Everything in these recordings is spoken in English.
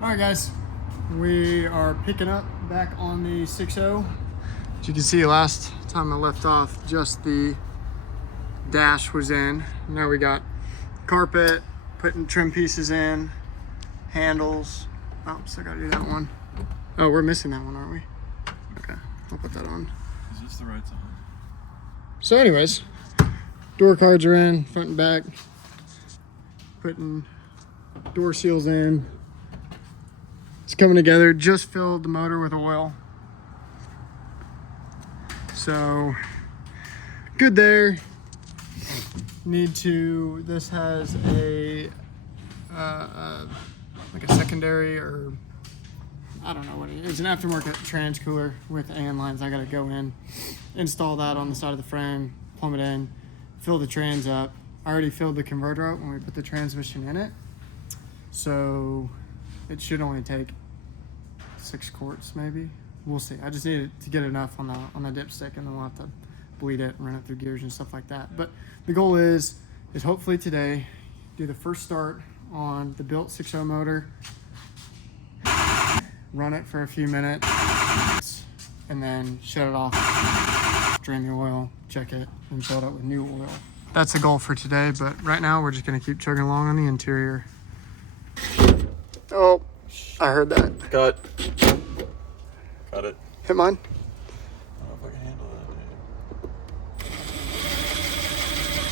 All right, guys, we are picking up back on the 6.0. As you can see, last time I left off, just the dash was in. Now we got carpet, putting trim pieces in, handles. Oh, still gotta do that one. Oh, we're missing that one, aren't we? Okay, I'll put that on. Is this the right side? So anyways, door cards are in, front and back. Putting door seals in. It's coming together. Just filled the motor with oil. So good there. This has a like a secondary, or I don't know what it is. It's an aftermarket trans cooler with AN lines. I gotta go in, install that on the side of the frame, plumb it in, fill the trans up. I already filled the converter up when we put the transmission in it. So it should only take 6 quarts maybe. We'll see. I just need to get enough on the dipstick, and then we'll have to bleed it and run it through gears and stuff like that. But the goal is hopefully today do the first start on the built 6.0 motor, run it for a few minutes, and then shut it off, drain the oil, check it, and fill it up with new oil. That's the goal for today, but right now we're just gonna keep chugging along on the interior. Oh, I heard that. Cut it. Hit mine? I don't know if I can handle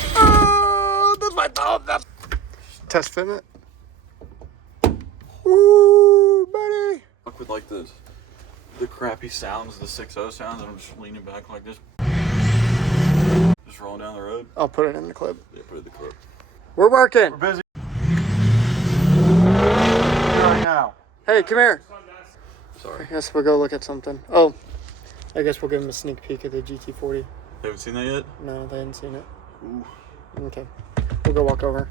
that. Oh, that's my thumb. Test fitment. Ooh, buddy. Fuck with like the crappy sounds, the 6.0 sounds, and I'm just leaning back like this. Just rolling down the road. I'll put it in the clip. Yeah, put it in the clip. We're working. We're busy. Right now. Hey, come here. Sorry. I guess we'll go look at something. Oh, I guess we'll give them a sneak peek at the GT40. You haven't seen that yet? No, they hadn't seen it. Ooh. Okay. We'll go walk over.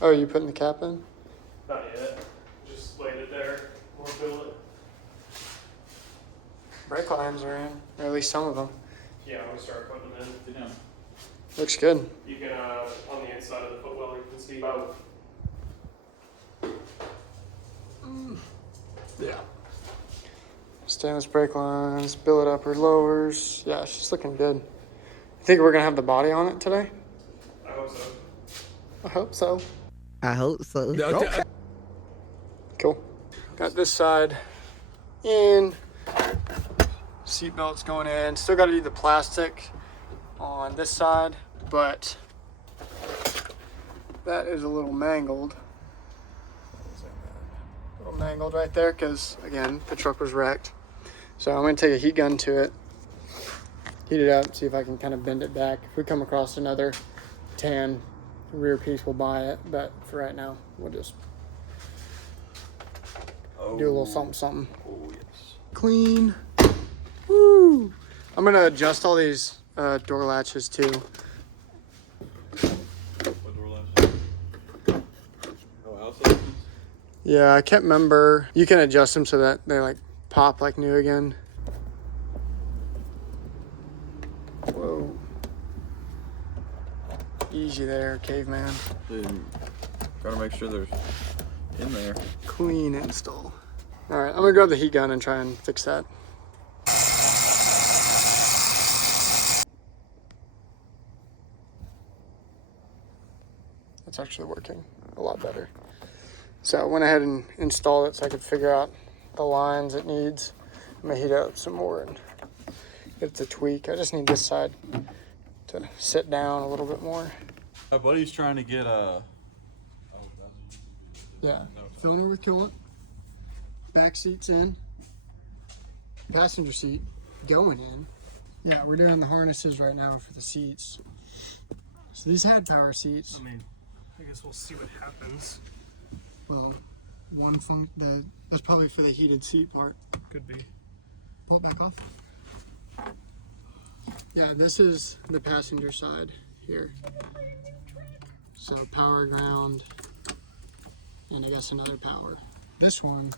Oh, you putting the cap in? Not yet. Just laid it there. We'll fill it. Brake lines are in, or at least some of them. Yeah, we start putting them in. Yeah. Looks good. You can, on the inside of the footwell, you can see both. Yeah. Stainless brake lines, billet upper lowers. Yeah, it's just looking good. You think we're gonna have the body on it today? I hope so. I hope so. I hope so. Okay. Cool. Got this side in. Seat belts going in. Still got to do the plastic on this side, but that is a little mangled. A little mangled right there because, again, the truck was wrecked. So I'm going to take a heat gun to it, heat it up, see if I can kind of bend it back. If we come across another tan rear piece, we'll buy it. But for right now, we'll just do a little something. Oh, yes. Clean. Woo! I'm going to adjust all these door latches too. What door latches? Oh, house latches? Yeah, I can't remember. You can adjust them so that they like pop like new again. Whoa. Easy there, caveman. Dude, gotta make sure there's in there. Clean install. All right, I'm gonna grab the heat gun and try and fix that. It's actually working a lot better. So I went ahead and installed it so I could figure out the lines it needs. I'm gonna heat it up some more and get it to tweak. I just need this side to sit down a little bit more. My buddy's trying to get Yeah, filling it with coolant. Back seat's in. Passenger seat going in. Yeah, we're doing the harnesses right now for the seats. So these had power seats. I mean, I guess we'll see what happens. Well, that's probably for the heated seat part. Could be. Pull it back off. Yeah, this is the passenger side here. So power, ground, and I guess another power. This one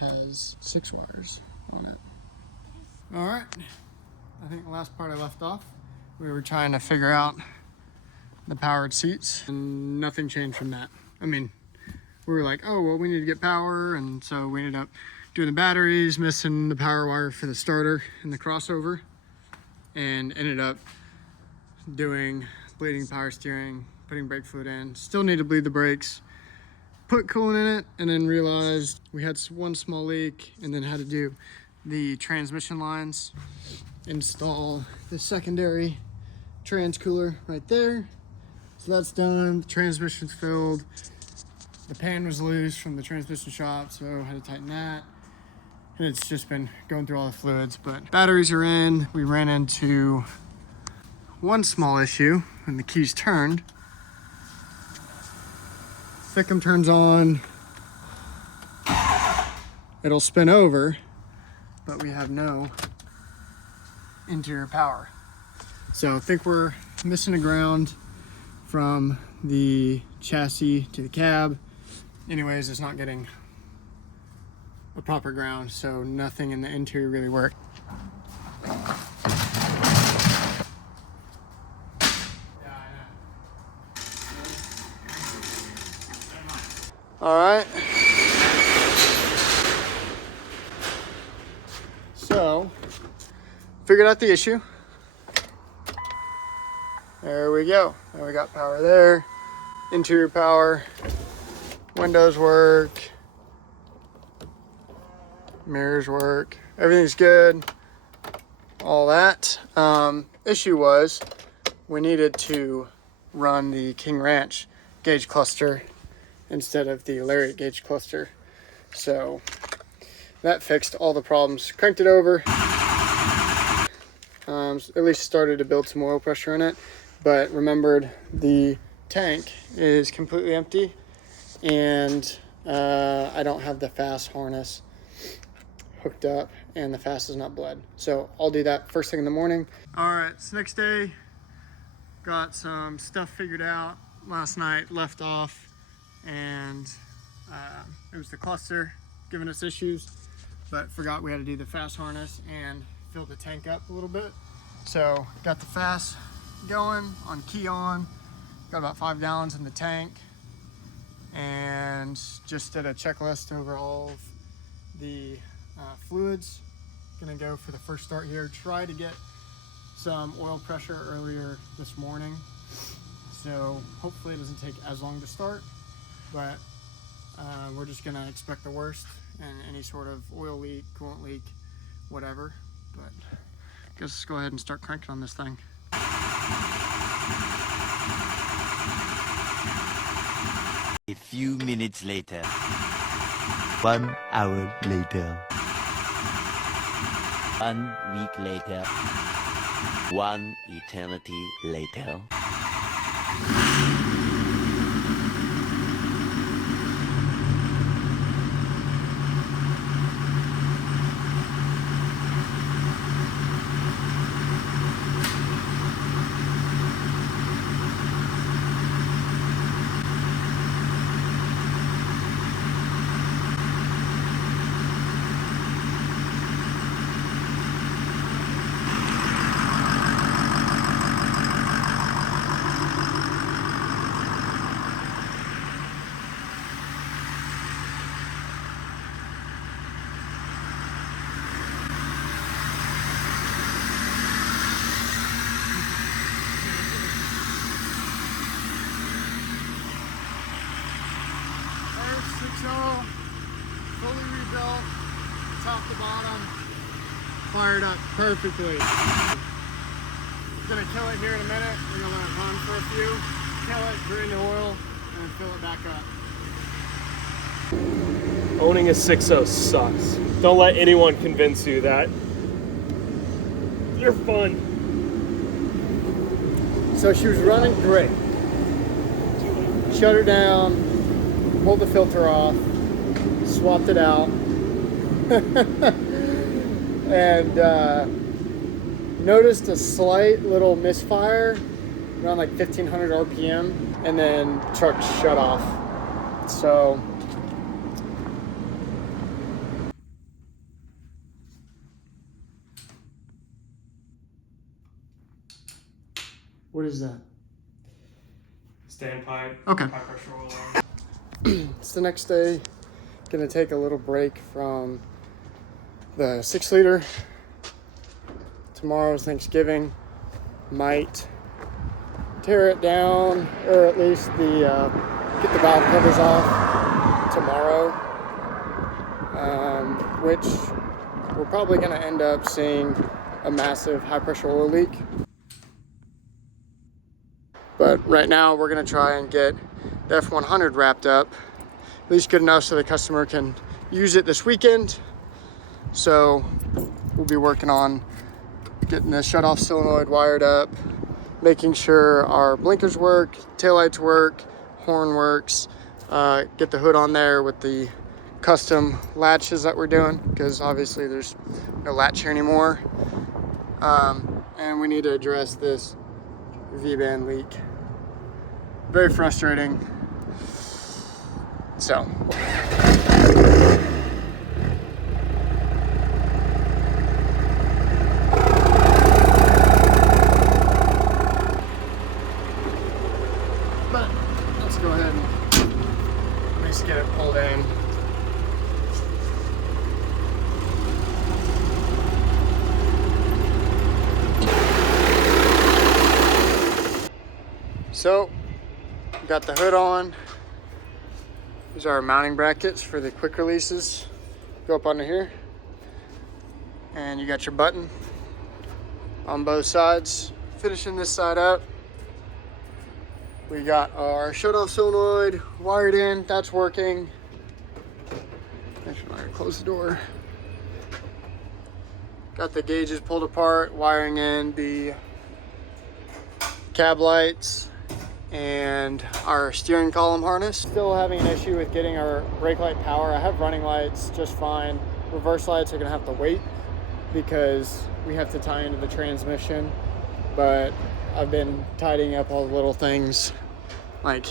has 6 wires on it. All right, I think the last part I left off, we were trying to figure out the powered seats, and nothing changed from that. I mean, we were like, oh, well, we need to get power, and so we ended up doing the batteries, missing the power wire for the starter and the crossover, and ended up doing bleeding power steering, putting brake fluid in. Still need to bleed the brakes, put coolant in it, and then realized we had one small leak, and then had to do the transmission lines, install the secondary trans cooler right there. So that's done. The transmission's filled. The pan was loose from the transmission shop, so I had to tighten that. And it's just been going through all the fluids, but batteries are in. We ran into one small issue when the keys turned. Thickum turns on. It'll spin over, but we have no interior power. So I think we're missing the ground from the chassis to the cab. Anyways, it's not getting a proper ground, so nothing in the interior really worked. All right. So, figured out the issue. There we go. Now we got power there, interior power, windows work, mirrors work, everything's good, all that. Issue was we needed to run the King Ranch gauge cluster instead of the Lariat gauge cluster. So that fixed all the problems. Cranked it over, at least started to build some oil pressure in it, but remembered the tank is completely empty, and I don't have the fast harness hooked up, and the fast is not bled. So I'll do that first thing in the morning. All right, it's next day. Got some stuff figured out last night, left off, and it was the cluster giving us issues, but forgot we had to do the fast harness and fill the tank up a little bit. So got the fast going on key on, got about 5 gallons in the tank, and just did a checklist over all of the fluids. Gonna go for the first start here, try to get some oil pressure earlier this morning, so hopefully it doesn't take as long to start, but we're just gonna expect the worst and any sort of oil leak, coolant leak, whatever. But I guess let's go ahead and start cranking on this thing. A few minutes later. 1 hour later. 1 week later. 1 eternity later. Fully rebuilt, top to bottom, fired up perfectly. Gonna kill it here in a minute. We're gonna let it run for a few, kill it, drain the oil, and fill it back up. Owning a 6.0 sucks. Don't let anyone convince you that you're fun. So she was running great. Shut her down, pulled the filter off, swapped it out, and noticed a slight little misfire around like 1500 RPM, and then truck shut off. So what is that? standpipe. Okay. High pressure oil line. It's the next day. Gonna take a little break from the 6-liter. Tomorrow's Thanksgiving. Might tear it down, or at least get the valve covers off tomorrow, which we're probably gonna end up seeing a massive high pressure oil leak. But right now we're gonna try and get the F100 wrapped up, at least good enough so the customer can use it this weekend. So we'll be working on getting the shutoff solenoid wired up, making sure our blinkers work, taillights work, horn works, get the hood on there with the custom latches that we're doing, because obviously there's no latch here anymore. And we need to address this V-band leak. Very frustrating. So. But let's go ahead and at least get it pulled in. So, got the hood on. These are our mounting brackets for the quick releases. Go up under here. And you got your button on both sides. Finishing this side up. We got our shutoff solenoid wired in. That's working. Actually, I'm gonna close the door. Got the gauges pulled apart, wiring in the cab lights and our steering column harness. Still having an issue with getting our brake light power. I have running lights just fine. Reverse lights are gonna have to wait because we have to tie into the transmission. But I've been tidying up all the little things, like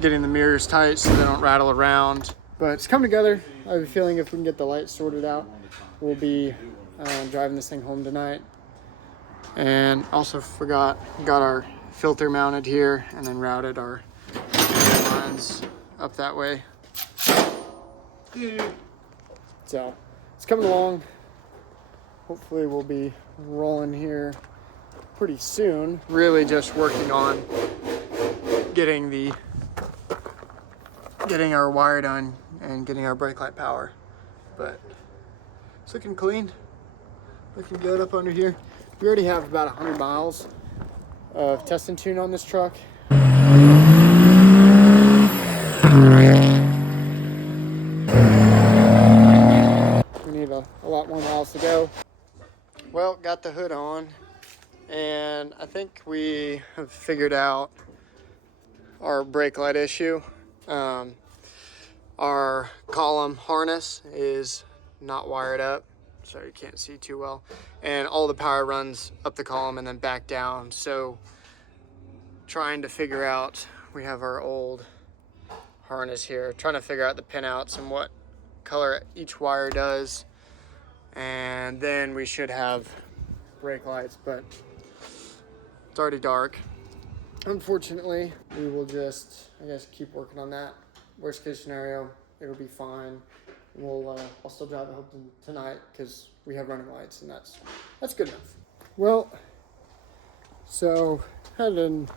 getting the mirrors tight so they don't rattle around. But it's come together. I have a feeling if we can get the lights sorted out, we'll be driving this thing home tonight. And also got our filter mounted here and then routed our lines up that way. So it's coming along. Hopefully we'll be rolling here pretty soon. Really just working on getting our wire done and getting our brake light power. But it's looking clean, looking good up under here. We already have about 100 miles of test and tune on this truck. We need a lot more miles to go. Well, got the hood on, and I think we have figured out our brake light issue. Our column harness is not wired up, so you can't see too well, and all the power runs up the column and then back down. So trying to figure out, we have our old harness here, trying to figure out the pinouts and what color each wire does, and then we should have brake lights, but it's already dark. Unfortunately, we will just, I guess, keep working on that. Worst case scenario, it'll be fine. I'll still drive it home tonight because we have running lights, and that's good enough. Well, so had an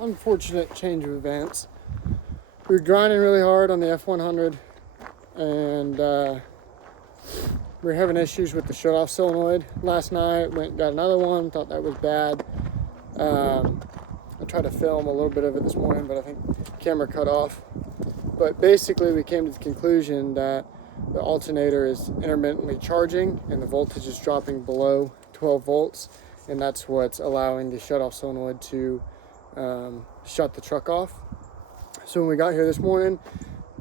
unfortunate change of events. We were grinding really hard on the F100, and we were having issues with the shutoff solenoid. Last night, went and got another one, thought that was bad. I tried to film a little bit of it this morning, but I think the camera cut off. But basically, we came to the conclusion that the alternator is intermittently charging and the voltage is dropping below 12 volts, and that's what's allowing the shutoff solenoid to shut the truck off. So when we got here this morning,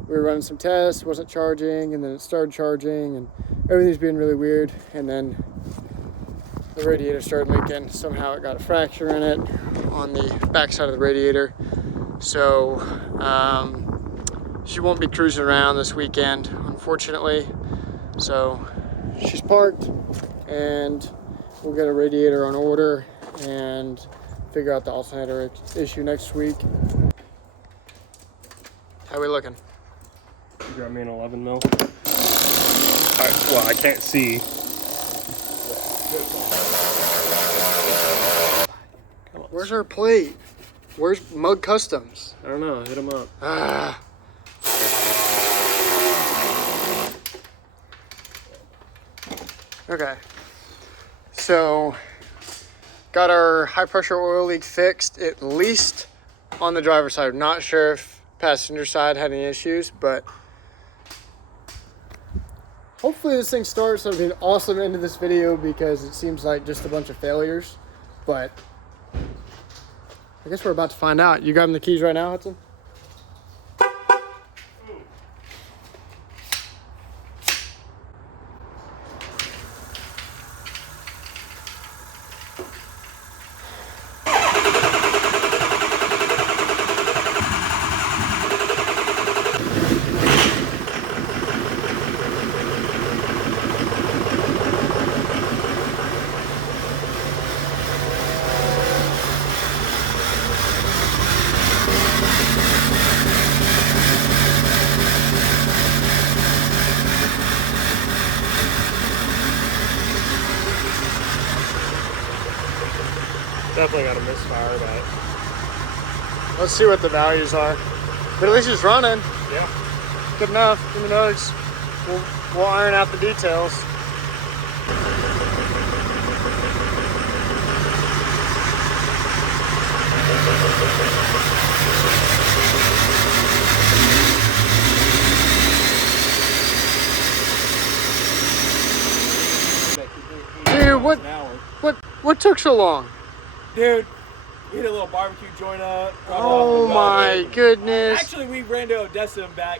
we were running some tests, wasn't charging, and then it started charging, and everything's being really weird. And then the radiator started leaking. Somehow it got a fracture in it on the back side of the radiator. So she won't be cruising around this weekend, unfortunately. So she's parked, and we'll get a radiator on order and figure out the alternator issue next week. How we looking? You got me an 11 mil. Well, I can't see. Where's our plate? Where's Mug Customs? I don't know. Hit him up. Ah. Okay. So, got our high pressure oil leak fixed, at least on the driver's side. Not sure if passenger side had any issues, but hopefully this thing starts. That'll be an awesome end to this video because it seems like just a bunch of failures. But I guess we're about to find out. You grabbing the keys right now, Hudson? Definitely got a misfire, but Let's see what the values are. But at least it's running. yeah. Good enough. Who knows? We'll iron out the details. Dude, what took so long? Dude, we hit a little barbecue joint up. Oh my goodness. Actually, we ran to Odessa and back.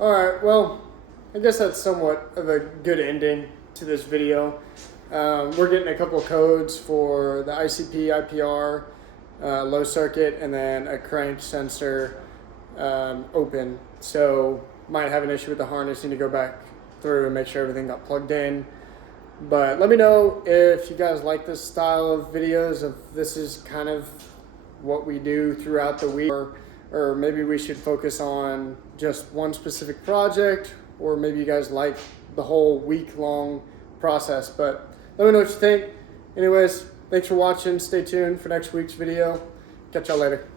Alright, well, I guess that's somewhat of a good ending to this video. We're getting a couple codes for the ICP, IPR, low circuit, and then a crank sensor open. So, might have an issue with the harness, need to go back through and make sure everything got plugged in. But let me know if you guys like this style of videos, if this is kind of what we do throughout the week, or maybe we should focus on just one specific project, or maybe you guys like the whole week-long process. But let me know what you think. Anyways, thanks for watching. Stay tuned for next week's video. Catch y'all later.